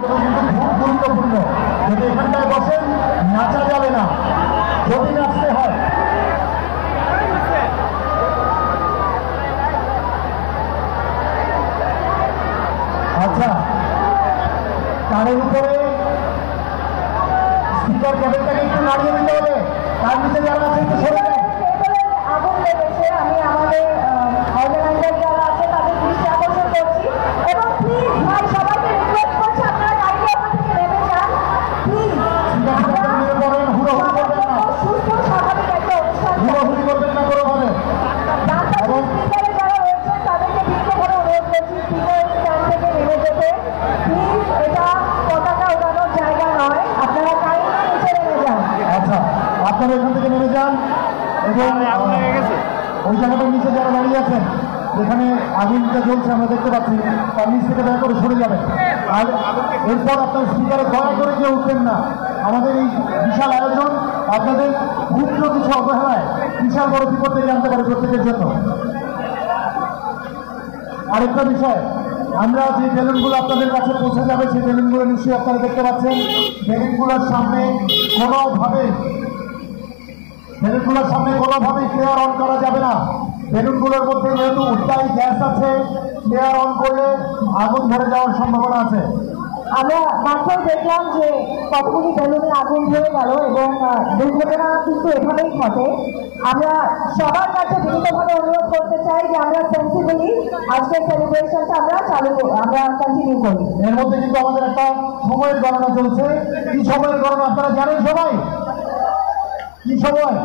কিন্তু খুব গুরুত্বপূর্ণ। যদি এখানটায় বসেন নাচা যাবে না, যদি নাচতে হয় আচ্ছা কানের উপরে স্পিকার কেবলটাকে একটু নাড়িয়ে দিতে হবে। তার নিচে যারা আছে একটু সরে যান। আগুন লেগেছে, আমি আমাদের অর্গানাইজার যারা আছে তাদের দৃষ্টি আকর্ষণ করছি এবং প্লিজ ভাই সবাইকে রিকোয়েস্ট করছি আপনারা গাড়ি ওখান থেকে নেমে যান প্লিজ। সুস্থ স্বাভাবিক একটা অনুষ্ঠান হুড়োহুড়ি করবেন না কোনোভাবে। এবং স্পিকারে যারা রয়েছেন তাদেরকে বিক্ষোভের অনুরোধ করছি স্পিকার স্ট্যান্ড থেকে নেমে যেতে প্লিজ। এটা পতাকা ওঠানোর জায়গা নয়, আপনারা কাইন্ডলি নিচে নেমে যান। আচ্ছা আপনারা এখান থেকে নেমে যান এবং ওই জায়গাটার নিচে যারা দাঁড়িয়ে আছেন যেখানে আগুনটা জ্বলছে আমরা দেখতে পাচ্ছি তার নিচ থেকে দয়া করে সরে যাবেন। আর এরপর আপনার স্পিকারে দয়া করে কেউ উঠবেন না। আমাদের এই বিশাল আয়োজন আপনাদের ক্ষুদ্র কিছু অবহেলায় বিশাল বড় বিপদ থেকে আনতে পারে প্রত্যেকের জন্য। আরেকটা বিষয়, আমরা যে বেলুনগুলো আপনাদের কাছে পৌঁছে যাবে সেই বেলুনগুলো নিশ্চয়ই আপনারা দেখতে পাচ্ছেন। বেলুনগুলোর সামনে কোনোভাবেই ফ্লেয়ার অন করা যাবে না। বেলুনগুলোর মধ্যে যেহেতু উত্তায়ী গ্যাস আছে, ফ্লেয়ার অন করলে আগুন ধরে যাওয়ার সম্ভাবনা আছে। আমরা মাত্রই দেখলাম যে কতগুলি বেলুনে আগুন ধরে গেল এবং দুর্ঘটনা কিন্তু এভাবেই ঘটে। আমরা সবার কাছে বিনীতভাবে অনুরোধ করতে চাই যে আমরা সেন্সিবলি আজকের সেলিব্রেশনটা আমরা কন্টিনিউ করি। এর মধ্যে কিন্তু আমাদের একটা সময়ের গণনা চলছে। কি সময়ের গণনা আপনারা জানেন সবাই? কি সময়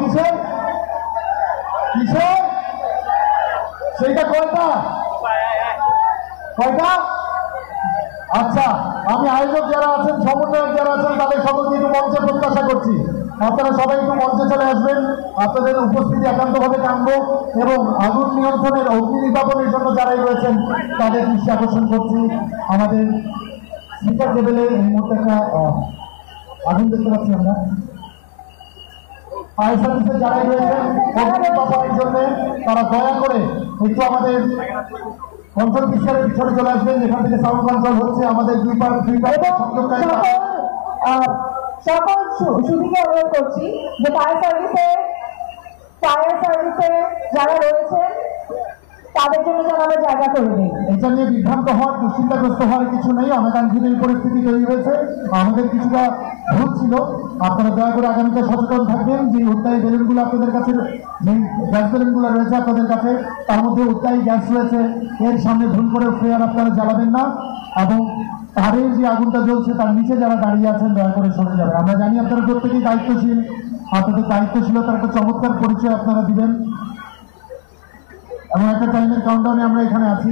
কিসে সেইটা কয়টা? আচ্ছা আমি আয়োজক যারা আছেন, সমন্বয়ক যারা আছেন তাদের সকলকে একটু মঞ্চে প্রত্যাশা করছি। আপনারা সবাই একটু মঞ্চে চলে আসবেন। আপনাদের উপস্থিতি একান্তভাবে টানবো এবং আগুন নিয়ন্ত্রণের অগ্নি নির্বাপনের জন্য যারাই রয়েছেন তাদের দৃষ্টি আকর্ষণ করছি। আমাদের স্পিকার টেবিলে এই মুহূর্তে একটা আগুন দেখতে পাচ্ছি আমরা। ফায়ার সার্ভিসে যারাই রয়েছেন অগ্নি নির্বাপনের জন্য তারা দয়া করে একটু আমাদের কন্ট্রোল পিকচারের পিছনে চলে আসবেন যেখান থেকে সাউন্ড কন্ট্রোল হচ্ছে। আমাদের সকল সুবিধা অনুরোধ করছি যে ফায়ার সার্ভিসে যারা রয়েছেন তাদের জন্য যেন আমরা জায়গা করে দিই। এটা নিয়ে বিভ্রান্ত হওয়ার, দুশ্চিন্তাগ্রস্ত হওয়ার কিছু নেই। অনাকাঙ্ক্ষিত এই পরিস্থিতি তৈরি হয়েছে, আমাদের কিছুটা ভুল ছিল। আপনারা দয়া করে আগামীতে সচেতন থাকবেন যে উত্তায়ী বেলুনগুলো আপনাদের কাছে, যে গ্যাস বেলুনগুলো রয়েছে আপনাদের কাছে তার মধ্যে উত্তায়ী গ্যাস রয়েছে, এর সামনে ভুল করে ফ্লেয়ার আপনারা জ্বালাবেন না। এবং তারের যে আগুনটা জ্বলছে তার নিচে যারা দাঁড়িয়ে আছেন দয়া করে সরে যাবেন। আমরা জানি আপনারা প্রত্যেকেই দায়িত্বশীল, আপনাদের দায়িত্বশীলতার একটা চমৎকার পরিচয় আপনারা দিবেন এবং একটা টাইমের কাউন্টডাউনে আমরা এখানে আছি।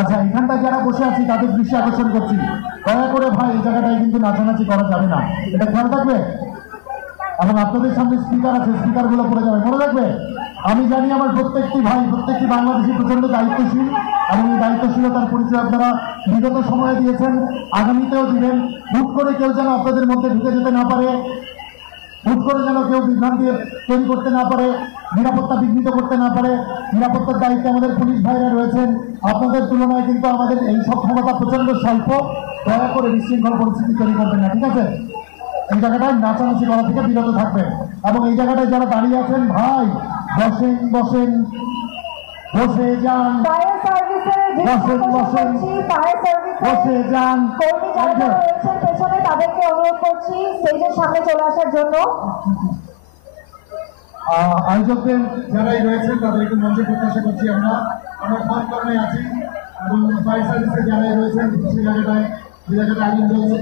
আচ্ছা এখানটা যারা বসে আছি তাদের দৃষ্টি আকর্ষণ করছি, দয়া করে ভাই এই জায়গাটায় কিন্তু নাচানাচি করা যাবে না, এটা খেয়াল থাকবে। এবং আপনাদের সামনে স্পিকার আছে, স্পিকারগুলো পড়ে যাবে, মনে রাখবে। আমি জানি আমার প্রত্যেকটি ভাই, প্রত্যেকটি বাংলাদেশি প্রচন্ড দায়িত্বশীল এবং এই দায়িত্বশীলতার পরিচয় আপনারা বিগত সময়ে দিয়েছেন, আগামীতেও দিবেন। হুট করে কেউ যেন আপনাদের মধ্যে ঢুকে যেতে না পারে, হুট করে যেন কেউ বিভ্রান্তি তৈরি করতে না পারে, নিরাপত্তা বিঘ্নিত করতে না পারে। নিরাপত্তার দায়িত্বে আমাদের পুলিশ ভাইরা রয়েছেন, আপনাদের তুলনায় কিন্তু আমাদের এই সব ক্ষমতা প্রচন্ড স্বল্প। দয়া করে বিশৃঙ্খল পরিস্থিতি তৈরি করবেন না, ঠিক আছে? এই জায়গাটায় নাচানাচি করা থেকে বিরত থাকবেন। এবং এই জায়গাটায় যারা দাঁড়িয়ে আছেন ভাই বসে যান, বসে যান। পেছনে তাদেরকে অনুরোধ করছি স্টেজের সামনে চলে আসার জন্য। আয়োজকদের যারাই রয়েছেন তাদের একটু মঞ্চে প্রত্যাশা করছি। আমরা ফোন কর্মে আছি এবং ফায়ার সার্ভিসে যারাই রয়েছেন সেই জায়গাটায় আগুন জ্বলছে।